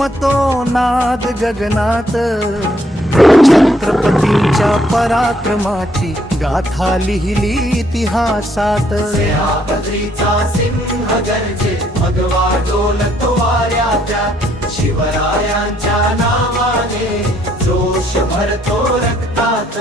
घुमतो नाद गगनात, छत्रपतींच्या पराक्रमाची गाथा लिहिली इतिहासात. बद्रीचा सिंह गर्जे, भगवा डोलतो वाऱ्यात, शिवरायांच्या नावाने जोश भरतो रक्तात.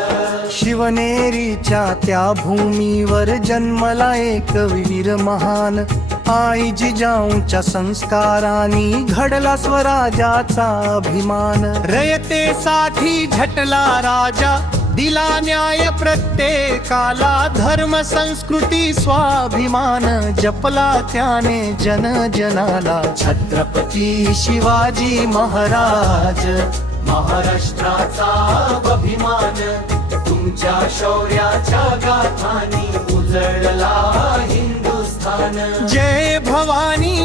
शिवनेरीच्या त्या भूमीवर जन्मला एक वीर महान, आई जिजाऊंच्या संस्कारांनी घडला स्वराज्याचा अभिमान. रयतेसाठी झटला राजा, दिला न्याय प्रत्येकाला, धर्म संस्कृती स्वाभिमान जपला त्याने जन जनाला. छत्रपती शिवाजी महाराज, महाराष्ट्राचा अभिमान, तुमच्या शौर्याच्या गाथांनी उजळला हिंदुस्थान. जय भवानी,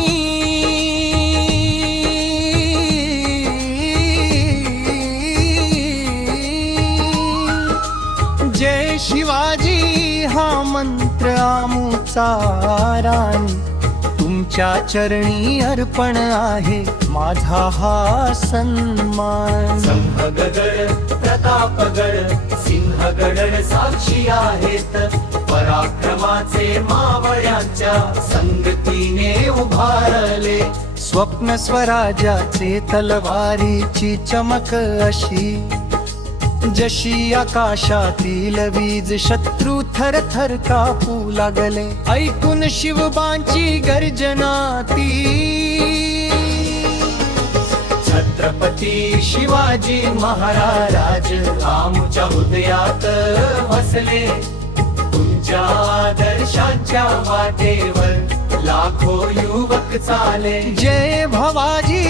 जय शिवाजी हा मंत्र आमुचा राणी, तुमच्या चरणी अर्पण आहे माझा हा सन्मान. संभगड प्रतापगड सिंहगड साक्षी आहेत, पराक्रमाचे मावळ्यांच्या संगतीने उभारले. स्वप्न स्वराज्याचे तलवारीची चमक अशी, जशी आकाशातील वीज शत्रू थर थर कापू लागले. ऐकून शिवबांची गर्जना ती, छत्रपती शिवाजी महाराज आमच्या हृदयात वसले. तुमच्या आदर्शांच्या वाटेवर लाखो युवक चाले. जय भवाजी,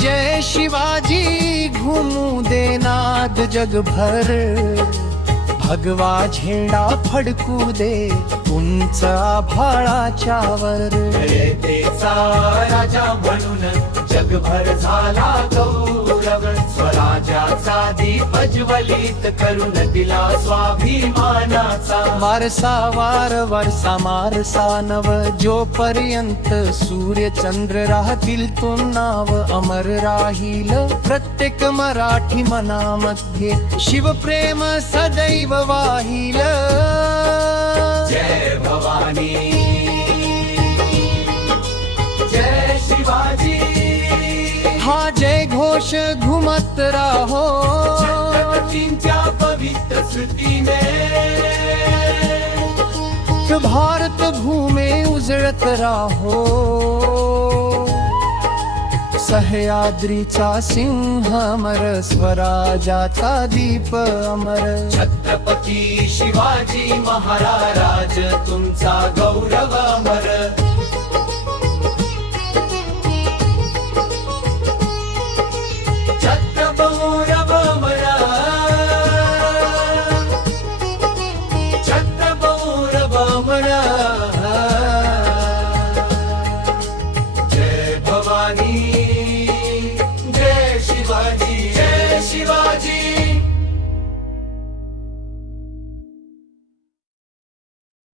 जय शिवाजी घुमू दे नाद जगभर, भगवा झेंडा फडकू दे उंच आभाळाच्या वर. रयतेचा राजा म्हणून जगभर झाला गौरव, स्वराज्याचा दीप ज्वलित करून दिला स्वाभिमानाचा. वारसा वार वारसा मारसा नव, जोपर्यंत सूर्य चंद्र राहतील तो नाव अमर राहील प्रत्येक मराठी मनामध्ये, शिवप्रेम सदैव वाहील. जय भवानी, जय शिवाजी, हा जय घोष घुमत राहो. छत्रपतींच्या पवित्र स्मृतीने भारत भूमे उजळत राहो. सह्याद्रीचा सिंह अमर, स्वराज्याचा दीप अमर. छत्रपती शिवाजी महाराज तुमचा गौरव अमर. छत्रपौरव अमर, छत्रपौरव अमर. जय भवानी.